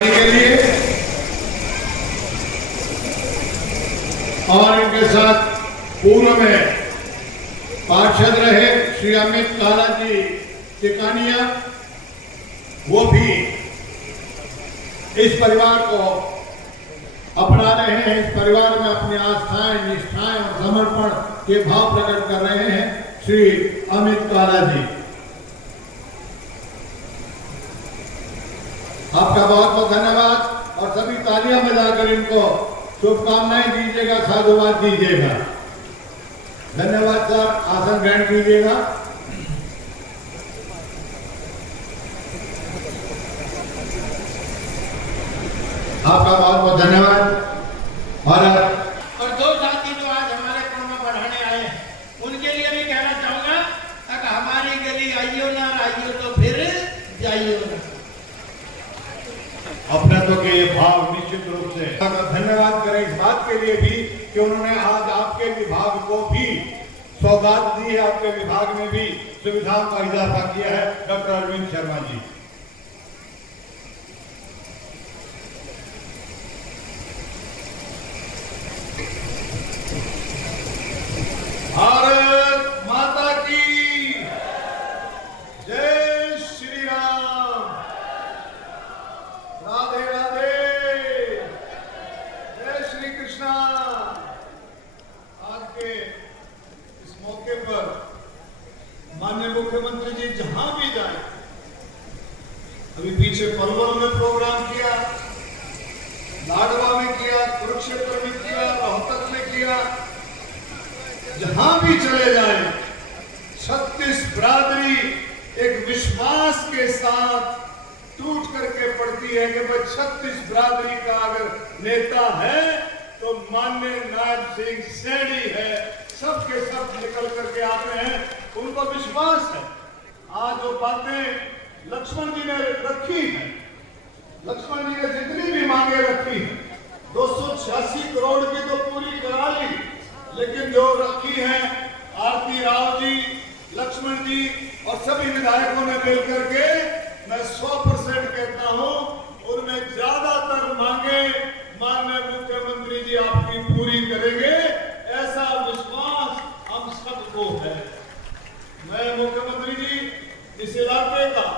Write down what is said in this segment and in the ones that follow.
के लिए और इनके साथ पूर्व में पार्षद रहे श्री अमित काला जी टिकानिया, वो भी इस परिवार को अपना रहे हैं। इस परिवार में अपनी आस्थाएं, निष्ठाएं और समर्पण के भाव प्रकट कर रहे हैं श्री अमित काला जी। आपका बहुत बहुत धन्यवाद और सभी तालियां बजाकर इनको शुभकामनाएं दीजिएगा, साधुवाद दीजिएगा। धन्यवाद सर, आसन ग्रहण कीजिएगा। आपका बहुत बहुत धन्यवाद। और दो साथी जो आज हमारे काम में बढ़ाने आए हैं उनके लिए भी कहना चाहूंगा, अगर हमारी गली आइयो ना आइयो तो फिर जाइयो ना। अपने तो के ये भाव निश्चित रूप से धन्यवाद करें इस बात के लिए भी कि उन्होंने आज आपके विभाग को भी सौगात दी है, आपके विभाग में भी सुविधाओं का इजाफा किया है। डॉक्टर अरविंद शर्मा जी, भारत माता की जय, श्री राम, राधे राधे, जय श्री कृष्णा। आज के इस मौके पर माननीय मुख्यमंत्री जी जहां भी जाए, अभी पीछे पलवल में प्रोग्राम किया, लाडवा में किया, कुरुक्षेत्र में किया, रोहतक में किया, जहां भी चले जाए 36 बिरादरी एक विश्वास के साथ टूट करके पड़ती है कि भाई 36 बिरादरी का अगर नेता है तो माननीय नायब सिंह सैनी है। सबके सब निकल करके आते हैं, उनको विश्वास है। आज जो बातें लक्ष्मण जी ने रखी है, लक्ष्मण जी ने जितनी भी मांगे रखी है, 286 करोड़ की तो पूरी करा ली, लेकिन जो रखी है आरती राव जी, लक्ष्मण जी और सभी विधायकों ने मिलकर के, मैं 100% कहता हूं, उनमें ज्यादातर मांगे माननीय मुख्यमंत्री जी आपकी पूरी करेंगे, ऐसा विश्वास हम सबको है। मैं मुख्यमंत्री जी इस इलाके का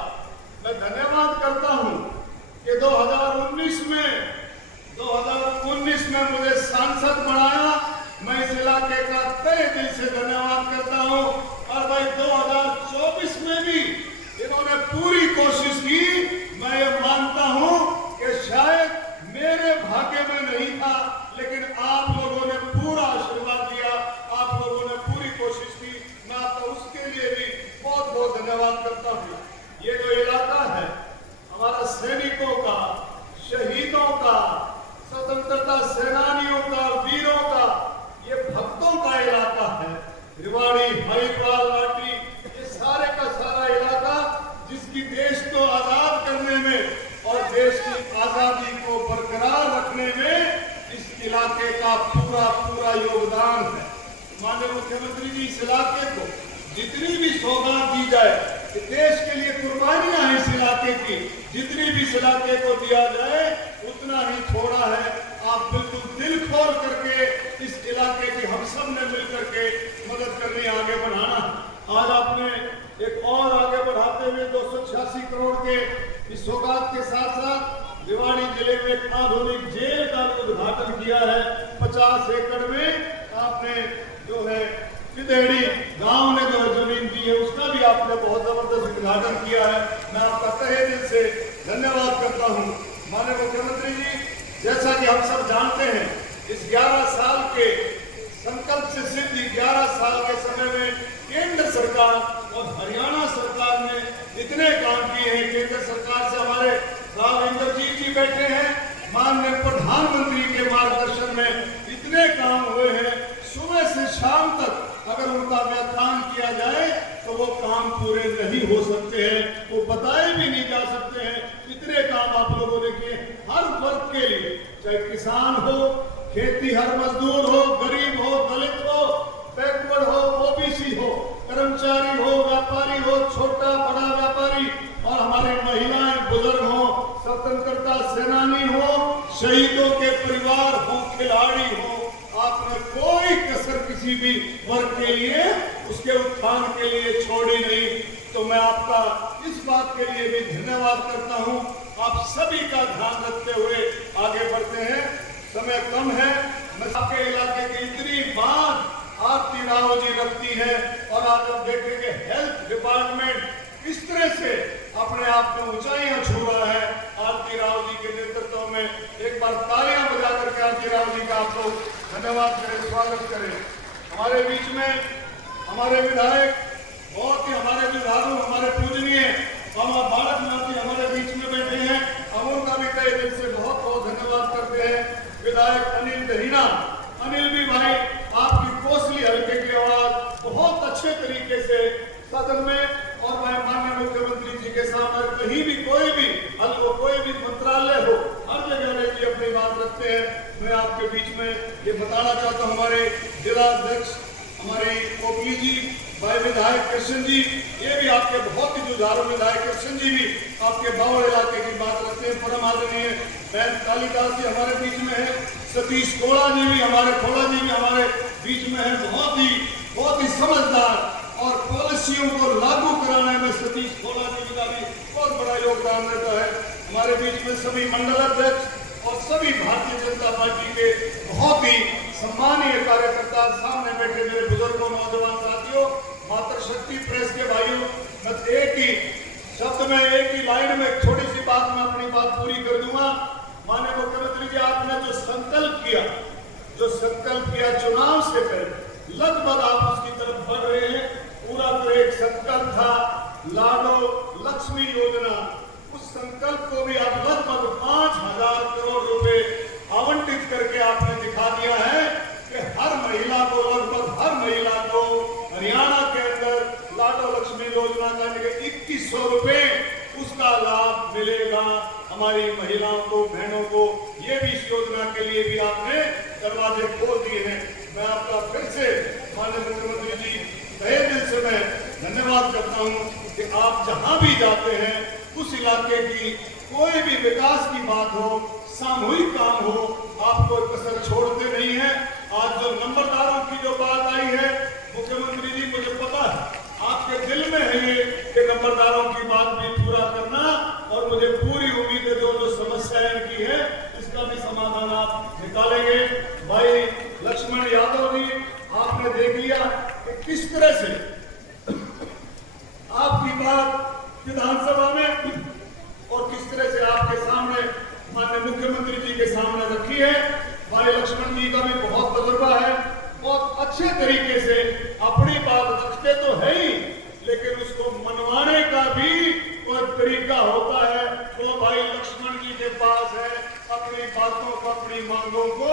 मैं धन्यवाद करता हूं कि 2019 में मुझे सांसद बनाया। मैं इस इलाके का तहे दिल से धन्यवाद करता हूं। और भाई 2024 में भी इन्होंने पूरी कोशिश की। मैं ये मानता हूं कि शायद मेरे भाग्य में नहीं था, लेकिन आप लोगों ने पूरा आशीर्वाद दिया, आप लोगों ने पूरी कोशिश की। मैं आपका उसके लिए भी बहुत बहुत धन्यवाद करता हूं। ये जो इलाका है हमारा सैनिकों का, शहीदों का, स्वतंत्रता सेनानियों का, वीरों का, ये भक्तों का इलाका है। रिवाड़ी, हरिद्वार, लाटी, ये सारे का सारा इलाका जिसकी देश को आजाद करने में और देश की आजादी को बरकरार रखने में इस इलाके का पूरा पूरा योगदान है। माननीय मुख्यमंत्री जी, इस इलाके को जितनी भी सौगात दी जाए, देश के लिए कुर्बानियां हैं इस इलाके की, जितनी भी इस इलाके को दिया जाए उतना ही थोड़ा है। आप बिल्कुल दिल खोल करके इस इलाके की हम सब ने मिलकर के मदद करनी, आगे बढ़ाना। आज आपने एक और आगे बढ़ाते हुए 286 करोड़ के इस सौगात के साथ साथ रेवाड़ी जिले में एक आधुनिक जेल का उद्घाटन किया है। 50 एकड़ में आपने जो है सिदेड़ी गांव ने जो जमीन दी है उसका भी आपने बहुत जबरदस्त उद्घाटन किया है। मैं आपका तहे दिल से धन्यवाद करता हूं। माननीय मुख्यमंत्री जी, जैसा कि हम सब जानते हैं, इस 11 साल के संकल्प से सिद्ध 11 साल के समय में केंद्र सरकार और हरियाणा सरकार ने इतने काम किए हैं। केंद्र सरकार से हमारे राव इंद्रजीत जी बैठे हैं, माननीय प्रधानमंत्री के मार्गदर्शन में इतने काम हुए हैं। सुबह से शाम तक अगर उनका व्याख्यान किया जाए तो वो काम पूरे नहीं हो सकते हैं, वो बताए भी नहीं जा सकते हैं। इतने काम आप लोगों ने किए हर वर्ग के लिए, चाहे किसान हो, खेती हर मजदूर हो, गरीब हो, दलित हो, बैकवर्ड हो, ओबीसी हो, कर्मचारी हो, व्यापारी हो, छोटा बड़ा व्यापारी और हमारी महिलाएं, बुजुर्ग हो, स्वतंत्रता सेनानी हो, शहीदों के परिवार हो, खिलाड़ी हो, आपने कोई कसर किसी भी वर्ग के लिए, उसके उत्थान के लिए छोड़ी नहीं। तो मैं आपका इस बात के लिए भी धन्यवाद करता हूं। आप सभी का ध्यान रखते हुए आगे बढ़ते हैं। समय कम है, मैं आपके इलाके की इतनी बात आरती राव जी रखती है, और आज आप देखेंगे हेल्थ डिपार्टमेंट किस तरह से अपने आप में ऊंचाइयां छू रहा है आरती राव जी के नेतृत्व में। एक बार तालियां बजा करके आरती राव जी का आप लोग धन्यवाद करें, स्वागत करें। हमारे बीच में हमारे विधायक, बहुत ही हमारे जुझारू, हमारे पूजनीय अमर बालक नाथ जी हमारे बीच में बैठे हैं। हम उनका भी कई दिल से बहुत बहुत धन्यवाद करते हैं। विधायक अनिल दहीना, अनिल भी भाई आपकी कोसली हल्के की आवाज बहुत अच्छे तरीके से सदन में और माननीय मुख्यमंत्री जी के सामने कहीं भी कोई भी मंत्रालय हो, हर जगह जी अपनी बात रखते हैं। मैं आपके बीच में ये बताना चाहता हूँ, हमारे जिला अध्यक्ष हमारे कोपली जी, भाई विधायक कृष्ण जी, ये भी आपके बहुत ही जुझारू विधायक कृष्ण जी भी आपके बावड़ इलाके की बात रखते हैं। परम आदरणीय बहन कालीदास जी हमारे बीच में है, सतीश खोड़ा जी भी हमारे बीच में है। बहुत ही समझदार और पॉलिसियों को लागू कराने में सतीश खोड़ा जी का भी बहुत बड़ा योगदान रहता है। हमारे बीच में सभी मंडल अध्यक्ष और सभी भारतीय जनता पार्टी के बहुत ही सम्मानीय कार्यकर्ता, सामने बैठे मेरे बुजुर्गों, नौजवान साथियों, मातृशक्ति प्रेस के भाइयों, मैं एक ही शब्द में, एक ही लाइन में एक छोटी सी बात में अपनी बात पूरी कर दूंगा। माननीय मुख्यमंत्री जी, आपने जो संकल्प किया चुनाव से पहले, लगभग आप उसकी तरफ बढ़ रहे हैं। पूरा तो एक संकल्प था लाडो लक्ष्मी योजना, उस संकल्प को भी आप लगभग 5,000 करोड़ रुपए आवंटित करके आपने दिखा दिया है कि हर महिला को, लगभग हर महिला को हरियाणा के अंदर लाडो लक्ष्मी योजना का 2100 रुपए उसका लाभ मिलेगा हमारी महिलाओं को, बहनों को। ये भी इस योजना के लिए भी आपने दरवाजे खोल दिए हैं। मैं आपका फिर से माननीय मुख्यमंत्री जी तहे दिल से मैं धन्यवाद करता हूं कि आप जहां भी जाते हैं उस इलाके की कोई भी विकास की बात हो, सामूहिक काम हो, आप कोई कसर छोड़ते नहीं है। आज जो नंबरदारों की जो बात आई है, मुख्यमंत्री जी मुझे पता है आपके दिल में है ये कि नंबरदारों की बात भी पूरा करना, और मुझे पूरी उम्मीद है जो समस्याएं इनकी है इसका भी समाधान आप निकालेंगे। भाई लक्ष्मण यादव जी, आपने देख लिया कि किस तरह से आपकी बात विधानसभा में और किस तरह से आपके सामने माननीय मुख्यमंत्री जी के सामने रखी है। भाई लक्ष्मण जी का भी बहुत तजुर्बा है, बहुत अच्छे तरीके से अपनी बात रखते तो है ही, लेकिन उसको मनवाने का भी कोई तरीका होता है। वो भाई लक्ष्मण जी के पास है अपनी बातों को, अपनी मांगों को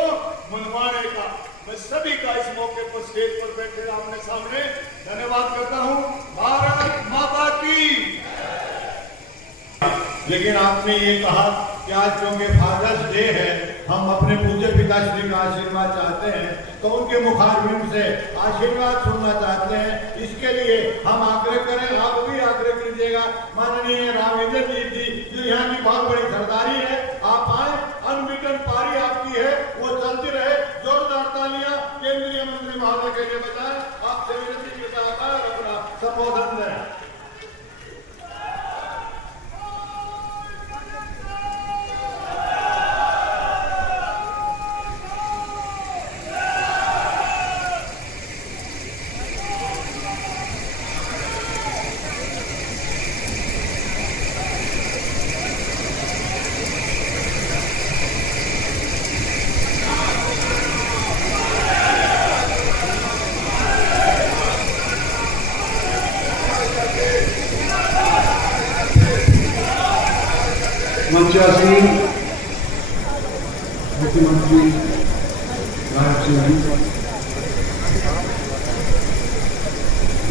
मनवाने का। मैं सभी का इस मौके पर स्टेज पर बैठे आमने सामने धन्यवाद करता हूं। भारत माता की। लेकिन आपने ये कहा कि आज क्योंकि फादर्स डे है, हम अपने पूज्य पिताश्री का आशीर्वाद चाहते हैं, तो उनके मुखारबिंद से आशीर्वाद सुनना चाहते हैं। इसके लिए हम आग्रह करें, आप भी आग्रह कीजिएगा। माननीय रामेंद्र जी जो यहाँ की बहुत बड़ी सरदारी है, आप आए, अनबिटन पारी आपकी है, वो चलती रहे। जोरदार तालियां केंद्रीय मंत्री महोदय के लिए बजाएं। आपसे विनती के साथ अपना संबोधन दें। मंचासीन मुख्यमंत्री राज सिंह,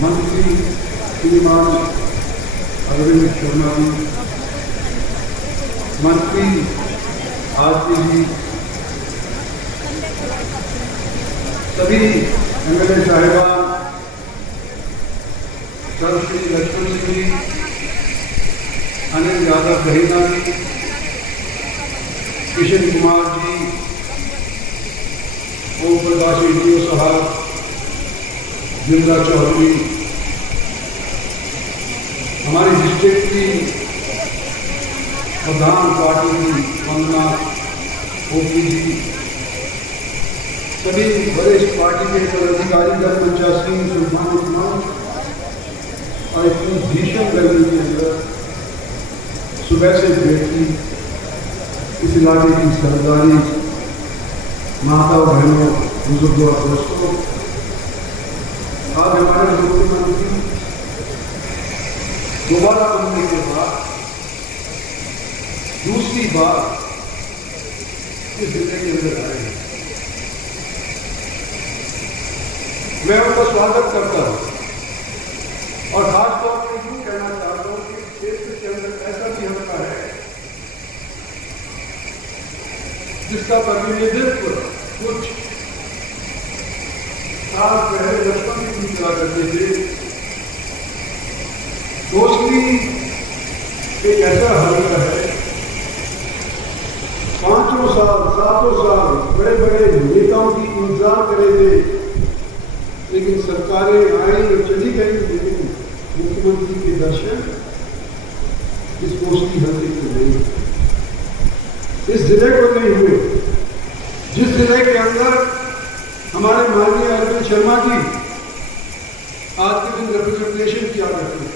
मंत्री श्रीमान अरविंद शर्मा जी, मंत्री आरती जी, सभी एमएलए साहिबान, श्री लक्ष्मण सिंह जी, अनिल यादव दहीना जी, किशन कुमार जी, ओम प्रकाश एडीओ साहब, जिंदा चौधरी, हमारी डिस्ट्रिक्ट की प्रधान पार्टी की वंदना ओपी जी, सभी वरिष्ठ पार्टी के पदाधिकारी दल पंचायत सम्मानित और इतनी भीषण गर्मी के अंदर सुबह से बैठी इस इलाके की सरदारी माता बहनों, बुजुर्गों और दोस्तों, आज हमारे मुख्यमंत्री दोबारा बनने के बाद दूसरी बार इस जिले के अंदर आए हैं। मैं उनका स्वागत करता हूं और खासतौर पर यूं कहना चाहता हूं कि क्षेत्र के अंदर ऐसा भी हल्का है जिसका प्रतिनिधित्व कुछ साल पहले लक्ष्मण जी करा करते थे। दोस्ती एक ऐसा हल्का है, 5 साल 7 साल बड़े बड़े नेताओं की इंतजार करे थे, लेकिन सरकारें आई और चली गई, लेकिन मुख्यमंत्री के दर्शन इस कोसी हल्के को नहीं, इस जिले को नहीं हुए, जिस जिले के अंदर हमारे माननीय अरविंद शर्मा जी आज के दिन रिप्रेजेंटेशन किया करते थे।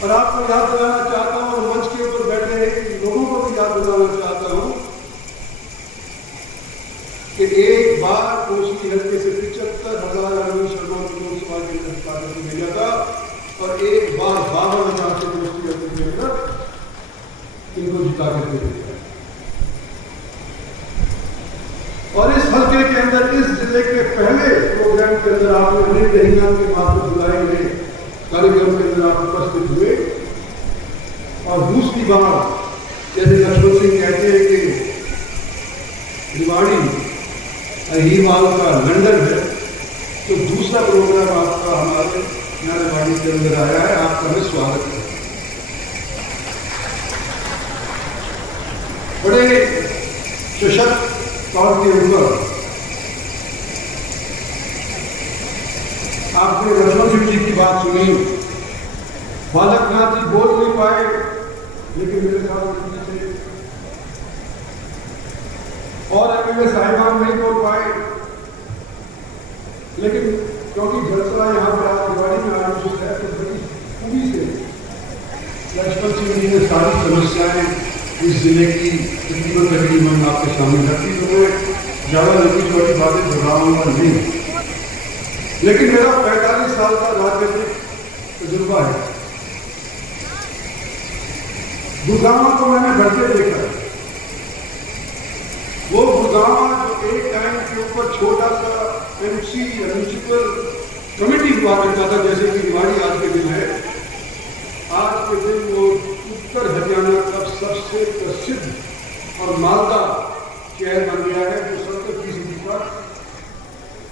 और आपको याद दिलाना चाहता हूं और मंच के ऊपर बैठे लोगों को भी याद दिलाना चाहता हूं कि एक बार कोसी हल्के से 75,000 अरविंद शर्मा को लोकसभा के अंदर को भेजा था और एक बार 52,000 से कोसी हल्के के अंदर इनको जिता करके भेजा। और इस हल्के के अंदर इस जिले के पहले प्रोग्राम के अंदर आपने अनेक दहीना के माध्यम बुलाए गए कार्यक्रम के अंदर आप उपस्थित हुए। और दूसरी बार जैसे लक्ष्मण सिंह कहते हैं कि रिवाड़ी अहीवाल का लंदन है, तो दूसरा प्रोग्राम आपका हमारे यहाँ रिवाड़ी के अंदर आया है, आपका मैं स्वागत है। बड़े सशक्त तौर के ऊपर आपने लक्ष्मण सिंह जी की बात सुनी। बालकनाथ जी बोल नहीं पाए, लेकिन मेरे साथ से और एमएलए साहिबान नहीं बोल पाए, लेकिन क्योंकि जलसा यहाँ पर आज दिवाली में आयोजित है, तो बड़ी खूबी से लक्ष्मण सिंह जी ने सारी समस्याएं इस जिले की तकरीबन आपके सामने रखी, तो मैं ज़्यादा लंबी चौड़ी बातें दोहराऊंगा नहीं, लेकिन मेरा 45 साल का राजनीतिक तजुर्बा है। गुड़गांव को मैंने बढ़ते देखा, वो गुड़गांव जो एक टाइम के ऊपर छोटा सा एमसी म्यूनिसिपल कमेटी हुआ करता था, जैसे कि रिवाड़ी आज के दिन है, आज के दिन वो उत्तर हरियाणा का सबसे प्रसिद्ध और मालदा शहर बन गया है, जो 70% पर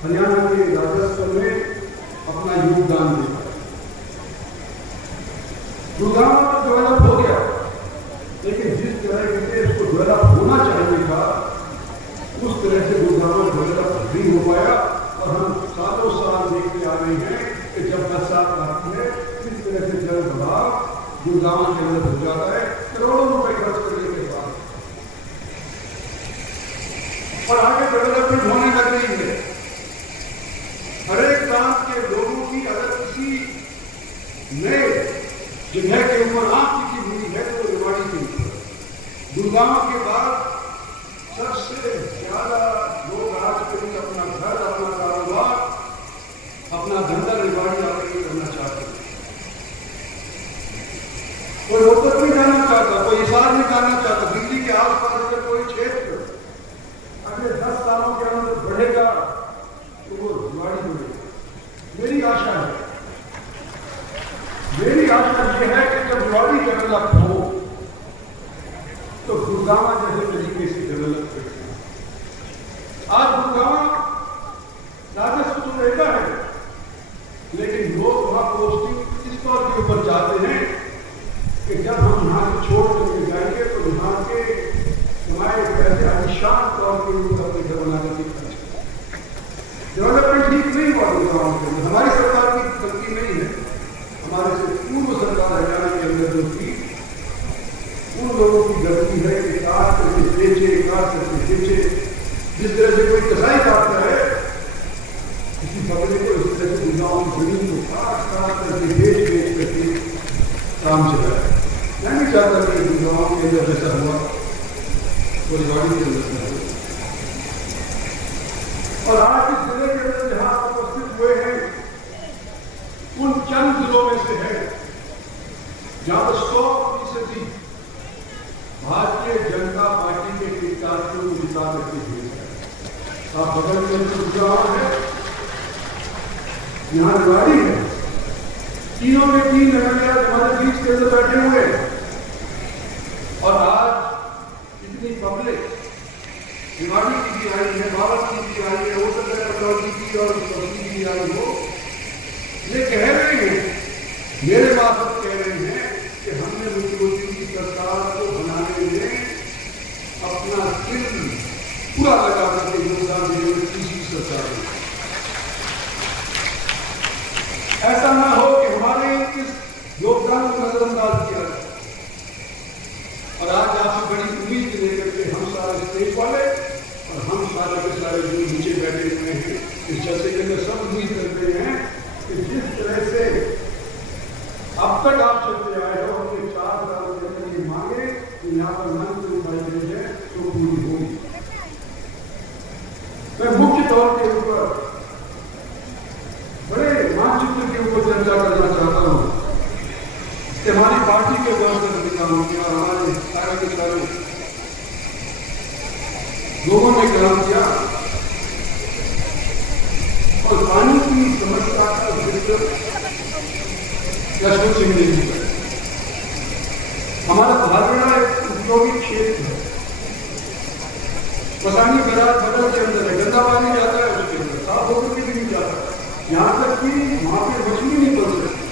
हरियाणा के राजस्व में अपना योगदान देता है। गुड़गांव डेवलप हो गया, लेकिन जिस तरह से उसको डेवलप होना चाहिए था, उस तरह से गुड़गांव डेवलप नहीं हो पाया। और हम सालों साल देखते आ रहे हैं कि जब बरसात आती है, किस तरह से जल भराव गुड़गांव के अंदर हो जाता है, करोड़ों रुपए खर्च करने के बाद, और आगे डेवलपमेंट होने लग रही है। हर एक प्रांत के लोगों की अगर किसी नए जगह के ऊपर आंख टिकी हुई है, तो रिवाड़ी के ऊपर। गुड़गांव के बाद सबसे ज्यादा लोग आज के दिन अपना घर, अपना कारोबार, अपना धंधा रिवाड़ी आकर के करना चाहते हैं। कोई रोहतक नहीं जाना चाहता, कोई हिसार नहीं जाना चाहता। दिल्ली के आसपास अगर कोई क्षेत्र अगले 10 सालों के अंदर बढ़ेगा, तो वो रिवाड़ी बढ़ेगा। मेरी आशा है, मेरी आशा यह है कि जब रिवाड़ी डेवलप हो, तो गुड़गांव जैसे तरीके से डेवलप करेगा। आज गुड़गांव राजस्व तो रहता है, लेकिन लोग वहां पोस्टिंग इस तौर के ऊपर जाते हैं कि जब हम यहाँ से छोड़ करके जाएंगे, तो यहाँ के लोगों की गलती है कि काट करके बेचे। जिस तरह से कोई कसाई काटता है किसी बकरे को, इस तरह से गाँव की जमीन को काट करके बेच करके काम चलाए। मैं नहीं चाहता कि गाँव के अंदर जैसा हुआ परिवार के अंदर। और आज इस जिले के अंदर जहां उपस्थित हुए हैं उन चंद जिलों में से है जहां पर 100% भारतीय जनता पार्टी के प्रत्याशियों को जिता करके भेजा। आप बगल में गुजरात है, यहां रेवाड़ी है, तीनों के तीन एमएलए हमारे बीच के अंदर बैठे हुए हैं। और आज इतनी पब्लिक रेवाड़ी की भी आई है, बाबा की भी आई है, हो सकता है कटौती की और की भी आई हो। ये कह रहे हैं, मेरे मार्फत कह रहे हैं कि हमने मुख्यमंत्री की सरकार को बनाने में अपना दिल पूरा लगा करके योगदान दिए किसी सरकार में। ऐसा ना हो कि हमारे इस योगदान को नजरअंदाज किया जाए। और आज आपसे बड़ी उम्मीद लेकर के हम सारे स्टेज वाले और हम सारे के सारे जो नीचे बैठे हुए हैं इस चर्चे के अंदर सब उम्मीद करते हैं कि जिस तरह से अब तक आप चलते आए हो, हमने 4 साल के अंदर ये मांगे कि यहाँ पर मंत्र उठाई गई है तो पूरी होगी। मैं मुख्य तौर के ऊपर बड़े मानचित्र के ऊपर चर्चा करना चाहता हूँ कि हमारी पार्टी के वर्कर निकालों के और हमारे सारे के सारे लोगों ने काम किया और पानी की समस्या का जिक्र यशवंत सिंह ने किया। हमारा बहुत बड़ा एक उपयोगी क्षेत्र है, मसानी बरात बदल के अंदर है, गंदा पानी जाता है उसके अंदर, साफ होकर के भी नहीं जाता। यहाँ तक कि वहां पे मछली नहीं पल सकती,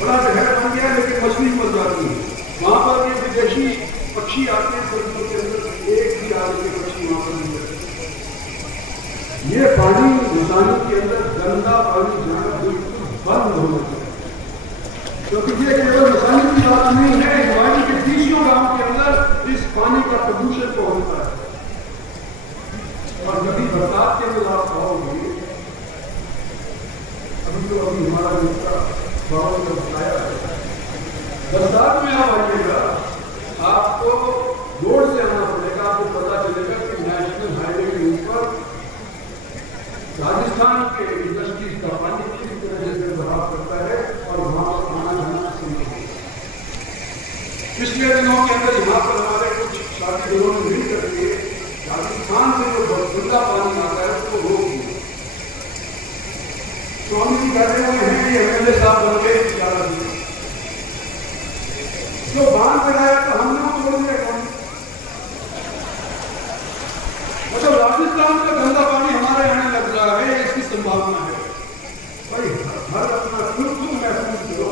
बड़ा शहर बन गया लेकिन मछली पल जाती है। वहां पर ये विदेशी पक्षी आते हैं, सर्दियों के अंदर एक भी आगे के पक्षी वहां पर नहीं रहते। ये पानी मसानी के अंदर गंदा पानी जाना बिल्कुल बंद होना चाहिए, क्योंकि ये केवल मसानी की बात नहीं है, हिमाचल के 30 गांव के अंदर इस पानी का प्रदूषण पहुंचता है। और कभी बरसात के अंदर आप पाओगे, अभी हमारा मित्र बाबा ने बताया है, बरसात में आप आइएगा आपको रोड से आना पड़ेगा, आपको पता चलेगा कि नेशनल हाईवे के ऊपर राजस्थान के इंडस्ट्रीज का पानी किस तरह से व्यवहार करता है और वहां पर आना जाना संभव है। पिछले दिनों के अंदर यहाँ पर हमारे कुछ साथी लोगों ने मिल करके राजस्थान से जो गंदा पानी आता है उसको रोक दिया। स्वामी जी बैठे हुए हैं, ये एमएलए साहब बन गए, जो बांध बनाया तो हम लोग बोल दिया कौन, मतलब राजस्थान का गंदा पानी हमारे आने लग रहा है, इसकी संभावना है। भाई हर अपना खुद महसूस करो।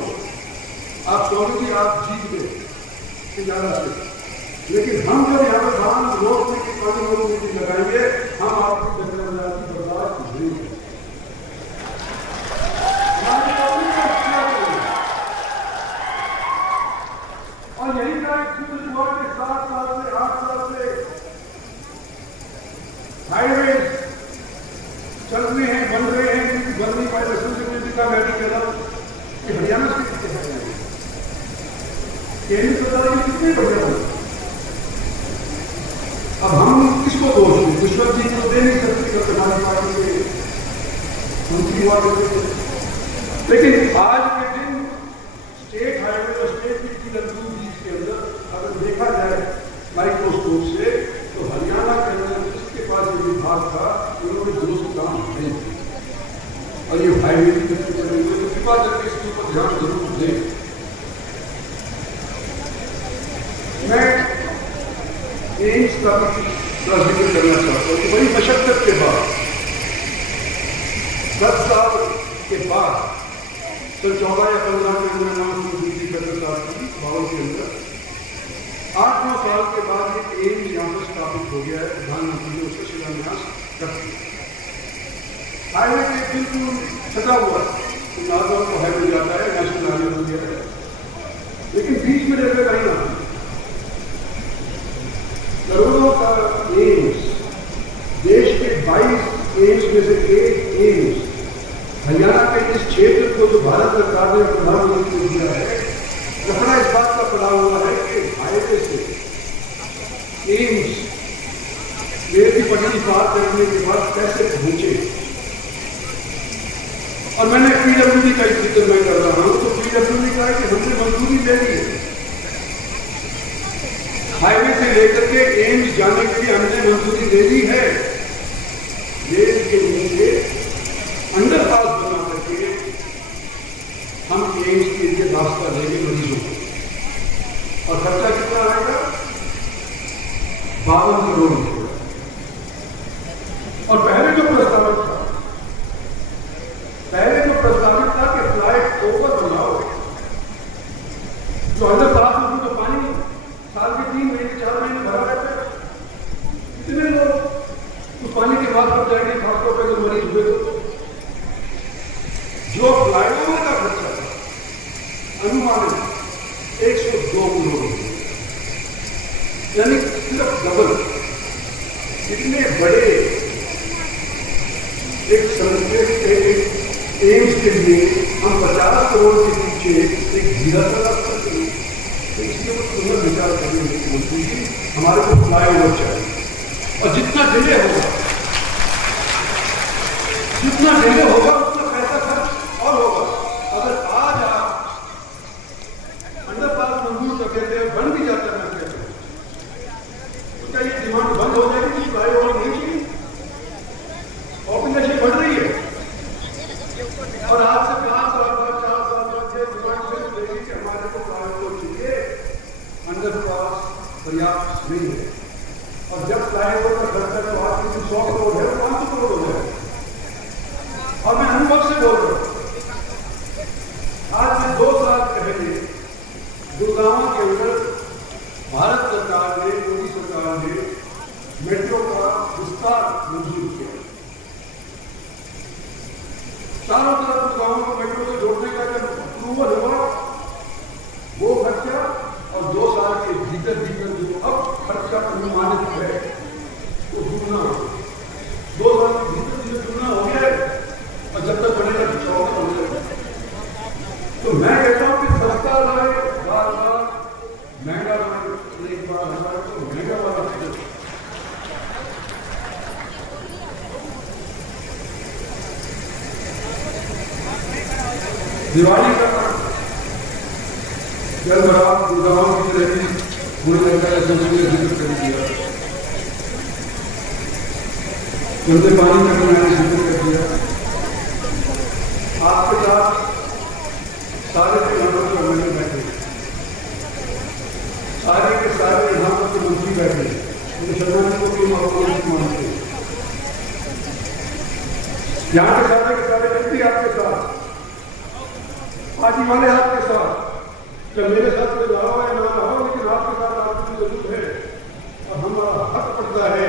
आप स्वामी जी आप जीत गए ज्यादा से, लेकिन हम जब यहाँ पर बांध रोकने की पानी रोकने की लगाएंगे, हम आपकी दखलंदाजी बर्दाश्त नहीं करेंगे। और यही का एक हुआ कि 7 साल से 8 साल से हाईवे चल रहे हैं, बन रहे हैं, क्योंकि बन नहीं पाए। रेस्पॉन्सिबिलिटी का मैं भी कह रहा हूँ कि हरियाणा से कितने हाईवे, केंद्र सरकार की कितने बढ़िया बने। अब हम किसको दोष दें? विश्वजीत जी को दे नहीं सकते हमारी पार्टी के मंत्री हुआ करते थे, लेकिन आज के दिन स्टेट हाईवे और स्टेट के अंदर अगर देखा जाए माइक्रोस्कोप से, तो हरियाणा के अंदर जिसके पास ये विभाग था उन्होंने दुरुस्त काम नहीं किया। और ये हाईवे की तरफ चले हुए, तो कृपा करके इसके ऊपर ध्यान जरूर दें। मैं एम्स का जिक्र करना चाहता हूँ कि बड़ी मशक्कत के बाद 10 साल के बाद सन 14 या 15 के अंदर नाम की सरकार की बावल के अंदर 8-9 साल के बाद एक एम्स यहाँ पर स्थापित हो गया है। प्रधानमंत्री ने उसका शिलान्यास कर दिया। हाईवे के बिल्कुल सजा हुआ नागौर को हाईवे जाता है, नेशनल हाईवे हो गया है, लेकिन बीच में रेलवे लाइन आती है। रेल की पटरी पार करने के बाद कैसे पहुंचे। और मैंने पीडब्ल्यूडी का जिक्र मैं कर रहा हूं, तो पीडब्ल्यूडी का है कि हमने मंजूरी ले ली है, हाईवे से लेकर के एम्स जाने के लिए हमने मंजूरी ले ली है। रेल के नीचे अंडरपास बना करके हम एम्स के लिए रास्ता देंगे मरीजों को। और खर्चा कितना आएगा? 52 करोड़ रुपये। और पहले जो प्रस्तावित था कि फ्लाइट ओवर बनाओ, जो अंडरपास में तो पानी साल के 3 महीने 4 महीने भरा रहता है, कितने लोग उस पानी के बाद बच जाएंगे, खासतौर पर जो मरीज हुए तो। जो फ्लाईओवर का खर्चा अनुमानित 102 करोड़ रुपये, यानी सिर्फ डबल। इतने बड़े एक एम्स के लिए हम 50 करोड़ के पीछे एक हीरा तलाश करते हैं। तो इसके ऊपर पुनर्विचार करेंगे मुख्यमंत्री जी, हमारे को फ्लाईओवर चाहिए। और जितना डिले होगा उतना पैसा खर्च और होगा। अगर आज आप अंडरपास मंजूर कर देते हैं, बन भी जाता है, कहते हैं, तो क्या ये डिमांड बंद हो जाएगी कि फ्लाईओवर नहीं चाहिए? पॉपुलेशन बढ़ रही है और आज से 5 साल बाद 4 साल बाद ये डिमांड फिर बढ़ेगी कि हमारे को फ्लाईओवर चाहिए, अंडरपास पर्याप्त नहीं है। और जब फ्लाईओवर का खर्चा तो आज किसी 100 करोड़ है, 500 करोड़ हो जाए। और मैं अनुभव से बोल रहा हूं, आज से 2 साल पहले गुड़गांव के अंदर भारत सरकार ने, मोदी सरकार ने मेट्रो का विस्तार मंजूर किया। चारों तरफ गांवों को मेट्रो से जोड़ने का जब अप्रूवल हुआ, वो खर्चा और 2 साल के भीतर जो अब खर्चा अनुमानित है वो दुगना हो गया। 2 साल के भीतर दुगना हो गया है और जब तक बनेगा तो 14 हो जाएगा। तो मैं कहता हूं कि सस्ता लाए, बार महंगा लाए, एक बार हमारे को महंगा वाला दिवाली का जब आप गुड़गांव की तरह पूरी जनता संस्कृति का जिक्र कर दिया, गंदे पानी का मैंने जिक्र कर दिया, आपके साथ सारे प्रधानमंत्री मैंने बैठे, सारे के सारे प्रधानमंत्री मंत्री बैठे, उनके शर्मा को भी मानते, यहाँ के सारे व्यक्ति आपके साथ, पार्टी वाले आपके साथ, जब मेरे साथ में रहा हो या ना रहा हो, लेकिन आपके साथ आपकी जरूरत है और हमारा हक पड़ता है